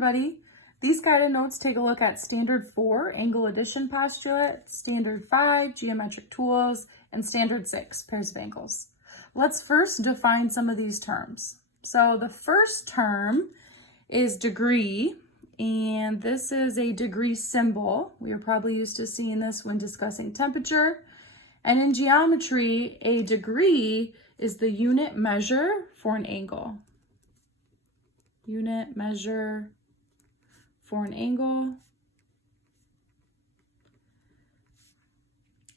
Everybody, these guided notes take a look at Standard 4, Angle Addition Postulate, Standard 5, Geometric Tools, and Standard 6, Pairs of Angles. Let's first define some of these terms. So the first term is degree, and this is a degree symbol. We are probably used to seeing this when discussing temperature. And in geometry, a degree is the unit measure for an angle. Unit measure for an angle.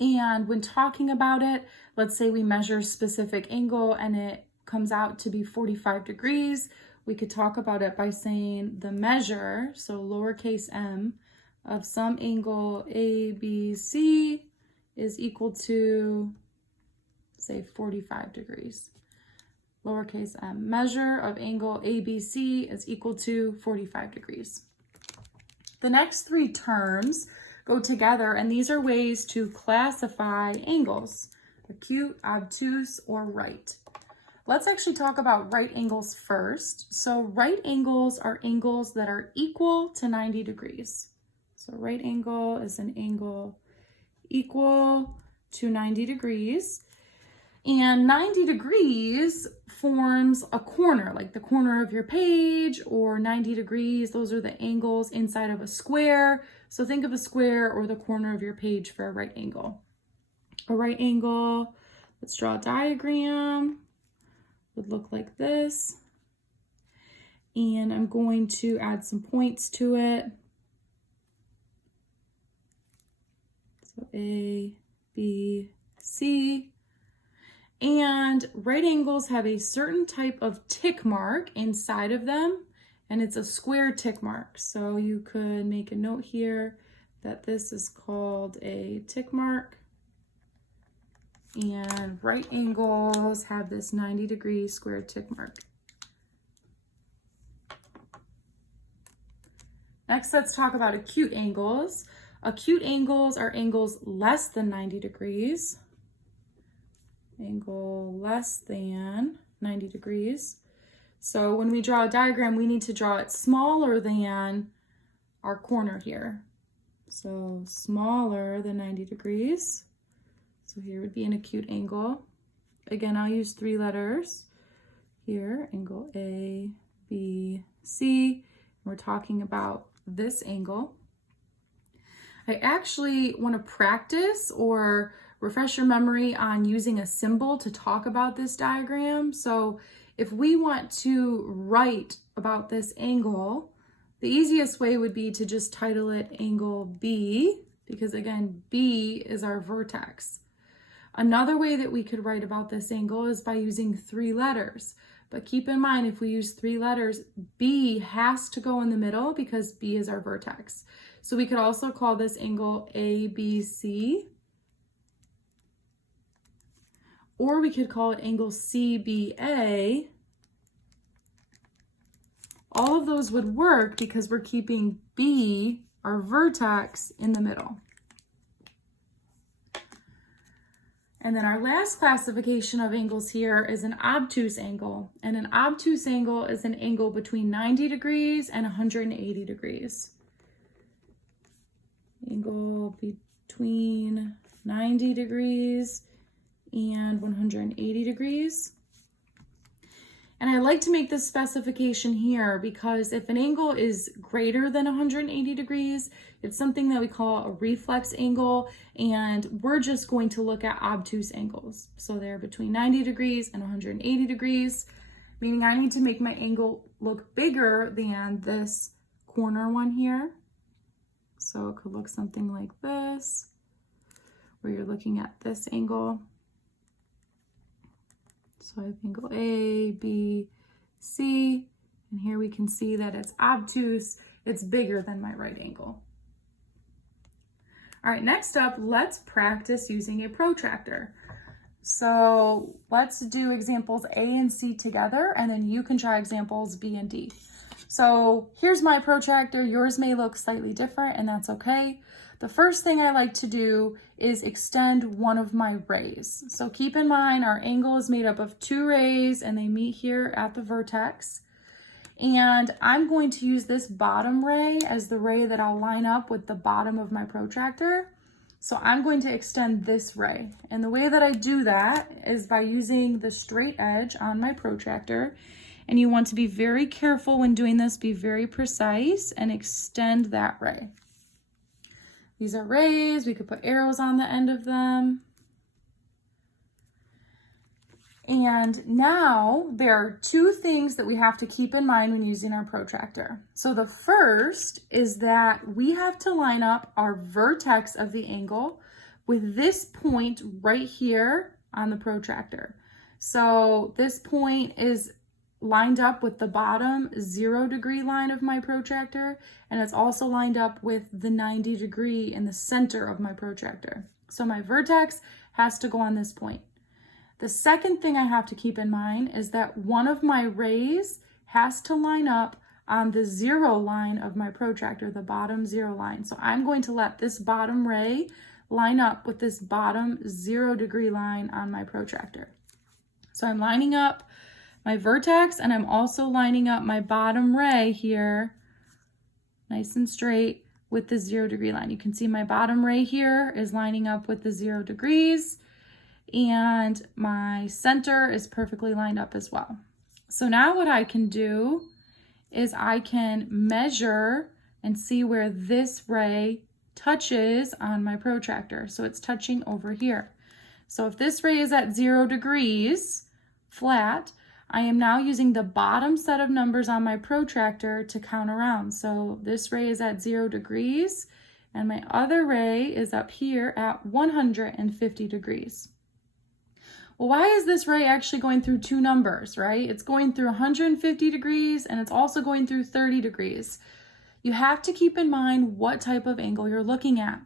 And when talking about it, let's say we measure a specific angle and it comes out to be 45 degrees. We could talk about it by saying the measure, so lowercase m, of some angle ABC is equal to, say, 45 degrees. Lowercase m, measure of angle ABC is equal to 45 degrees. The next three terms go together, and these are ways to classify angles: acute, obtuse, or right. Let's actually talk about right angles first. So right angles are angles that are equal to 90 degrees. So right angle is an angle equal to 90 degrees. And 90 degrees forms a corner, like the corner of your page, or 90 degrees. Those are the angles inside of a square. So think of a square or the corner of your page for a right angle. A right angle, let's draw a diagram, would look like this. And I'm going to add some points to it. So A, B, C. And right angles have a certain type of tick mark inside of them, and it's a square tick mark. So you could make a note here that this is called a tick mark. And right angles have this 90-degree square tick mark. Next, let's talk about acute angles. Acute angles are angles less than 90 degrees. Angle less than 90 degrees. So when we draw a diagram, we need to draw it smaller than our corner here. So smaller than 90 degrees. So here would be an acute angle. Again, I'll use three letters here, angle A, B, C. We're talking about this angle. I actually want to practice or refresh your memory on using a symbol to talk about this diagram. So if we want to write about this angle, the easiest way would be to just title it angle B, because again, B is our vertex. Another way that we could write about this angle is by using three letters. But keep in mind, if we use three letters, B has to go in the middle because B is our vertex. So we could also call this angle ABC. Or we could call it angle CBA. All of those would work because we're keeping B, our vertex, in the middle. And then our last classification of angles here is an obtuse angle. And an obtuse angle is an angle between 90 degrees and 180 degrees. Angle between 90 degrees and 180 degrees. And I like to make this specification here because if an angle is greater than 180 degrees, it's something that we call a reflex angle, and we're just going to look at obtuse angles. So they're between 90 degrees and 180 degrees, meaning I need to make my angle look bigger than this corner one here. So it could look something like this, where you're looking at this angle. So I have angle A, B, C, and here we can see that it's obtuse. It's bigger than my right angle. All right, next up, let's practice using a protractor. So let's do examples A and C together, and then you can try examples B and D. So here's my protractor. Yours may look slightly different, and that's okay. The first thing I like to do is extend one of my rays. So keep in mind our angle is made up of two rays and they meet here at the vertex. And I'm going to use this bottom ray as the ray that I'll line up with the bottom of my protractor. So I'm going to extend this ray. And the way that I do that is by using the straight edge on my protractor. And you want to be very careful when doing this, be very precise and extend that ray. These are rays, we could put arrows on the end of them. And now there are two things that we have to keep in mind when using our protractor. So the first is that we have to line up our vertex of the angle with this point right here on the protractor. So this point is lined up with the bottom 0 degree line of my protractor, and it's also lined up with the 90 degree in the center of my protractor. So my vertex has to go on this point. The second thing I have to keep in mind is that one of my rays has to line up on the 0 line of my protractor, the bottom 0 line. So I'm going to let this bottom ray line up with this bottom 0 degree line on my protractor. So I'm lining up my vertex, and I'm also lining up my bottom ray here, nice and straight, with the 0 degree line. You can see my bottom ray here is lining up with the 0 degrees, and my center is perfectly lined up as well. So now what I can do is I can measure and see where this ray touches on my protractor. So it's touching over here. So if this ray is at 0 degrees flat, I am now using the bottom set of numbers on my protractor to count around. So this ray is at 0 degrees, and my other ray is up here at 150 degrees. Well, why is this ray actually going through two numbers, right? It's going through 150 degrees, and it's also going through 30 degrees. You have to keep in mind what type of angle you're looking at.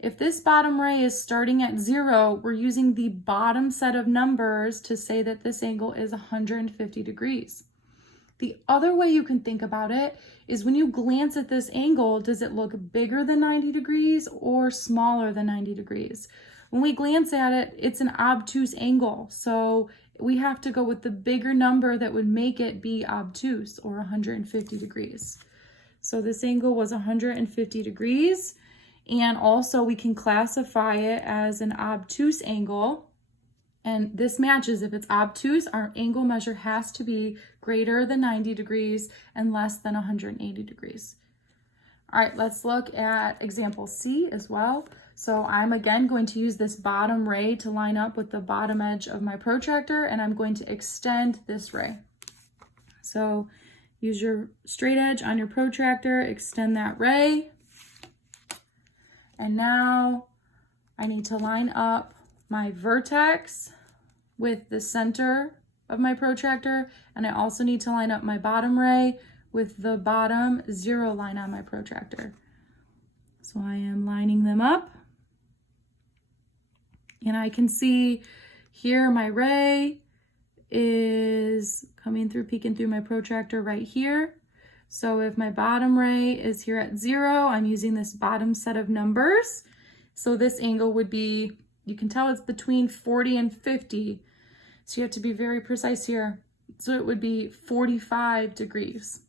If this bottom ray is starting at 0, we're using the bottom set of numbers to say that this angle is 150 degrees. The other way you can think about it is when you glance at this angle, does it look bigger than 90 degrees or smaller than 90 degrees? When we glance at it, it's an obtuse angle. So we have to go with the bigger number that would make it be obtuse, or 150 degrees. So this angle was 150 degrees. And also we can classify it as an obtuse angle. And this matches. If it's obtuse, our angle measure has to be greater than 90 degrees and less than 180 degrees. All right, let's look at example C as well. So I'm again going to use this bottom ray to line up with the bottom edge of my protractor, and I'm going to extend this ray. So use your straight edge on your protractor, extend that ray. And now I need to line up my vertex with the center of my protractor, and I also need to line up my bottom ray with the bottom 0 line on my protractor. So I am lining them up, and I can see here my ray is coming through, peeking through my protractor right here. So if my bottom ray is here at 0, I'm using this bottom set of numbers. So this angle would be, you can tell it's between 40 and 50. So you have to be very precise here. So it would be 45 degrees.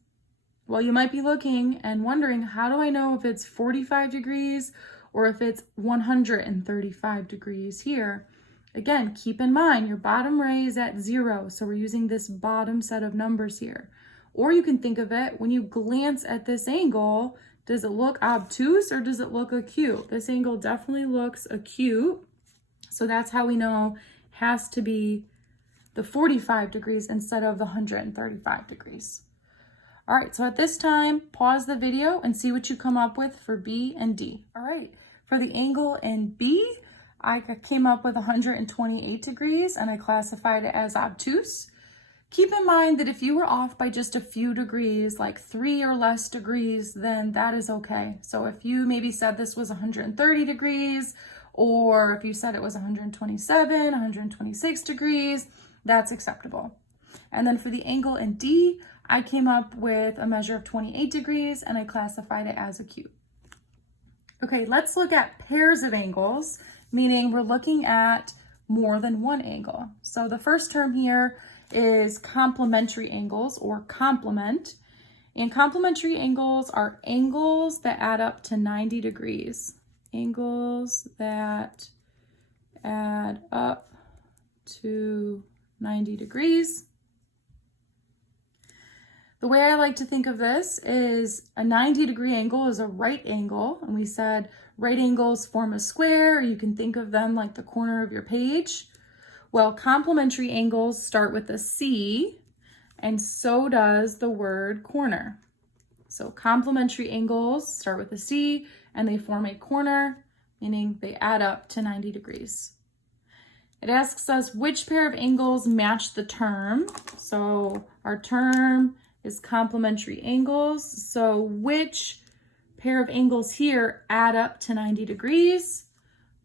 Well, you might be looking and wondering, how do I know if it's 45 degrees or if it's 135 degrees here? Again, keep in mind your bottom ray is at 0. So we're using this bottom set of numbers here. Or you can think of it, when you glance at this angle, does it look obtuse or does it look acute? This angle definitely looks acute. So that's how we know it has to be the 45 degrees instead of the 135 degrees. All right, so at this time, pause the video and see what you come up with for B and D. All right, for the angle in B, I came up with 128 degrees and I classified it as obtuse. Keep in mind that if you were off by just a few degrees, like 3 or less degrees, then that is okay. So if you maybe said this was 130 degrees, or if you said it was 127, 126 degrees, that's acceptable. And then for the angle in D, I came up with a measure of 28 degrees and I classified it as acute. Okay, let's look at pairs of angles, meaning we're looking at more than one angle. So the first term here is complementary angles or complement. And complementary angles are angles that add up to 90 degrees. Angles that add up to 90 degrees. The way I like to think of this is a 90-degree angle is a right angle. And we said right angles form a square. You can think of them like the corner of your page. Well, complementary angles start with a C, and so does the word corner. So complementary angles start with a C, and they form a corner, meaning they add up to 90 degrees. It asks us which pair of angles match the term. So our term is complementary angles. So which pair of angles here add up to 90 degrees?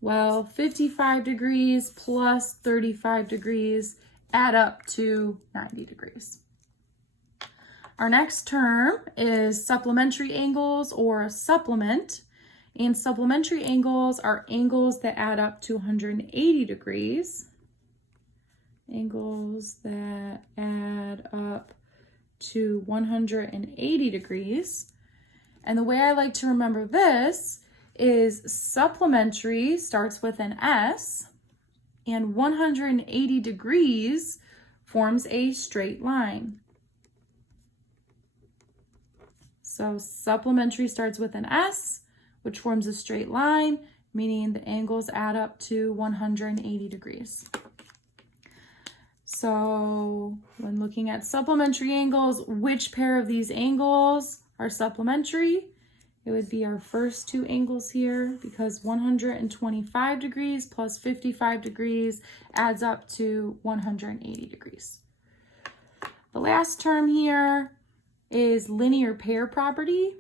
Well, 55 degrees plus 35 degrees add up to 90 degrees. Our next term is supplementary angles or a supplement. And supplementary angles are angles that add up to 180 degrees. Angles that add up to 180 degrees. And the way I like to remember this is supplementary starts with an S, and 180 degrees forms a straight line. So supplementary starts with an S, which forms a straight line, meaning the angles add up to 180 degrees. So when looking at supplementary angles, which pair of these angles are supplementary? It would be our first two angles here, because 125 degrees plus 55 degrees adds up to 180 degrees. The last term here is linear pair property.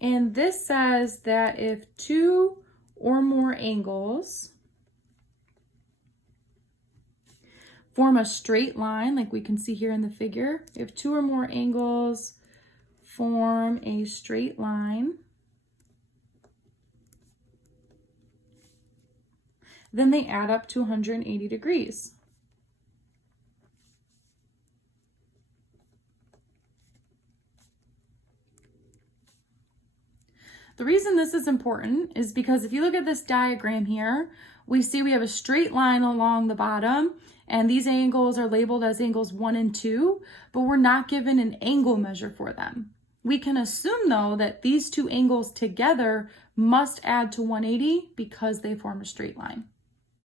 And this says that if two or more angles form a straight line, like we can see here in the figure, if two or more angles form a straight line, then they add up to 180 degrees. The reason this is important is because if you look at this diagram here, we see we have a straight line along the bottom, and these angles are labeled as angles 1 and 2, but we're not given an angle measure for them. We can assume, though, that these two angles together must add to 180 because they form a straight line.